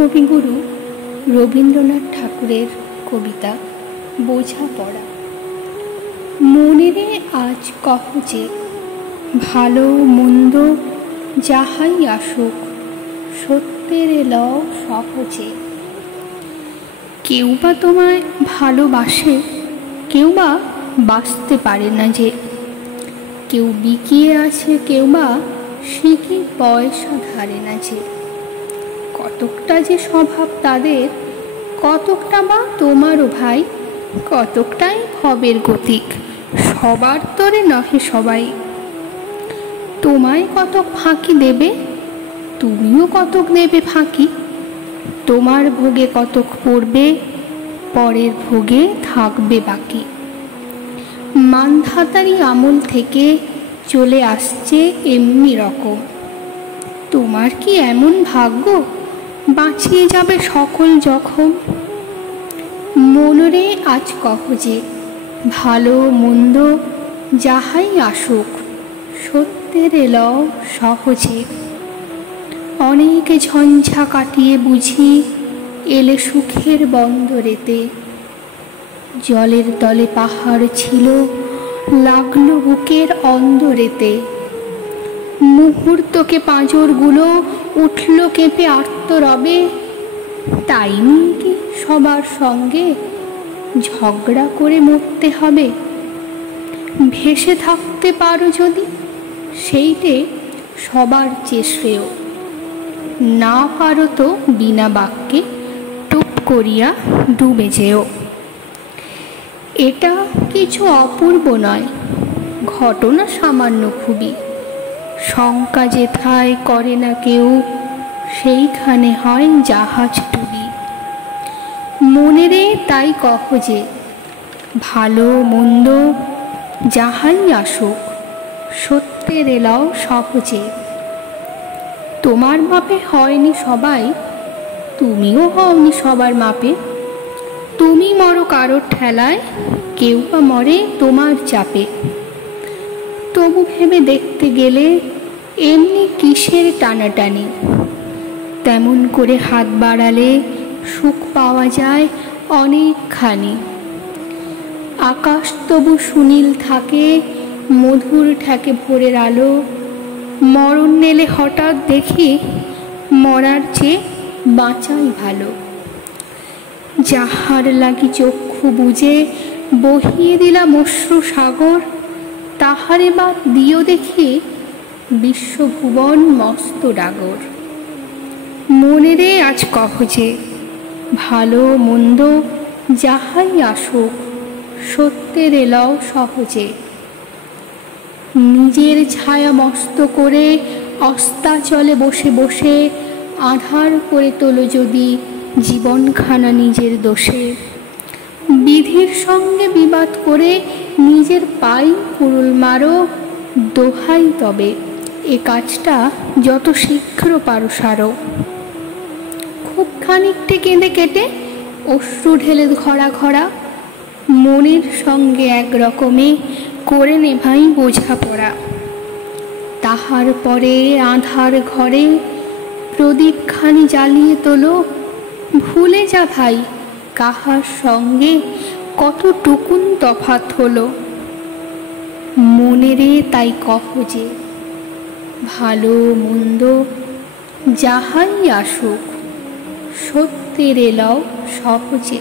কবিগুরু রবীন্দ্রনাথ ঠাকুরের কবিতা বোঝাপড়া। মনেরে আজ কহ যে, ভালো মন্দ যাহাই আসুক, সত্যের লও সহজে। কেউ বা তোমায় ভালোবাসে, কেউ বা বাসতে পারে না যে। কেউ বিকিয়ে আছে, কেউ বা শিখে পয়সা ধারে না যে। কতকটা যে স্বভাব তাদের, কতকটা বা তোমারও ভাই, কতকটাই ভবের গতিক, সবার তরে নহে সবাই। তোমায় কতক ফাঁকি দেবে, তুমিও কতক দেবে ফাঁকি। তোমার ভোগে কতক পড়বে, পরের ভোগে থাকবে বাকি। মানধাতারি আমল থেকে চলে আসছে এমনি রকম। তোমার কি এমন ভাগ্য, বাঁচিয়ে যাবে সকল জখম? মনরে আজ কহ যে, ভালো মন্দ যাহাই আসুক, সত্যের লও সহজে। অনেক ঝঞ্ঝা কাটিয়ে বুঝি এলে সুখের বন্দরেতে। জলের তলে পাহাড় ছিল, লাগলো বুকের অন্দরেতে। মুহূর্তকে পাঁজরগুলো উঠল কেঁপে আর্তরবে। তাই নিয়ে কি সবার সঙ্গে ঝগড়া করে মরতে হবে? ভেসে থাকতে পারো যদি, সেইটে সবার চেয়ে শ্রেয়। না পারো তো বিনা বাক্যে টুপ করিয়া ডুবে যেও। এটা কিছু অপূর্ব নয়, ঘটনা সামান্য খুবই। শঙ্কা যেথায় করে না কেউ, সেইখানে হয় জাহাজ ডুবি। মনেরে তাই কহ যে, ভালো মন্দ যাহাই আসুক, সত্যের লও সহজে। তোমার মাপে হয়নি সবাই, তুমিও হওনি সবার মাপে। তুমি মরো কারোর ঠেলায়, কেউ বা মরে তোমার চাপে। তবু ভেবে দেখতে গেলে এমনি কিসের টানাটানি? তেমন করে হাত বাড়ালে সুখ পাওয়া যায় অনেকখানি। আকাশ তবু সুনীল থাকে, মধুর ঠেকে ভোরের আলো। মরণ নেলে হঠাৎ দেখি, মরার চেয়ে বাঁচাই ভালো। যাহার লাগি চক্ষু বুজে বহিয়ে দিলাম অশ্রু সাগর, তাহারে বাদ দিও দেখি বিশ্বভুবন মস্ত ডাগর। মনেরে আজ কহ যে, ভালো মন্দ যাহাই আসুক, সত্যের লও সহজে। নিজের ছায়া মস্ত করে অস্তাচলে বসে বসে আধার করে তোলো যদি জীবনখানা নিজের দোষে। বিধির সঙ্গে বিবাদ করে নিজের পাই কুড়ুল মারো, দোহাই তবে এ কাজটা যত শীঘ্র পারো সারো। খুব খানিকটে কেঁদে কেটে অশ্রু ঢেলে ঘরা ঘরা, মনের সঙ্গে এক রকমে করে নে ভাই বোঝাপড়া। তাহার পরে আধার ঘরে প্রদীপখানি জ্বালিয়ে তোলো। ভুলে যা ভাই কাহার সঙ্গে কতটুকুন তফাৎ হলো। মনেরে তাই কহ যে, ভালো মন্দ যাহাই আসুক, সত্যের লও সহজে।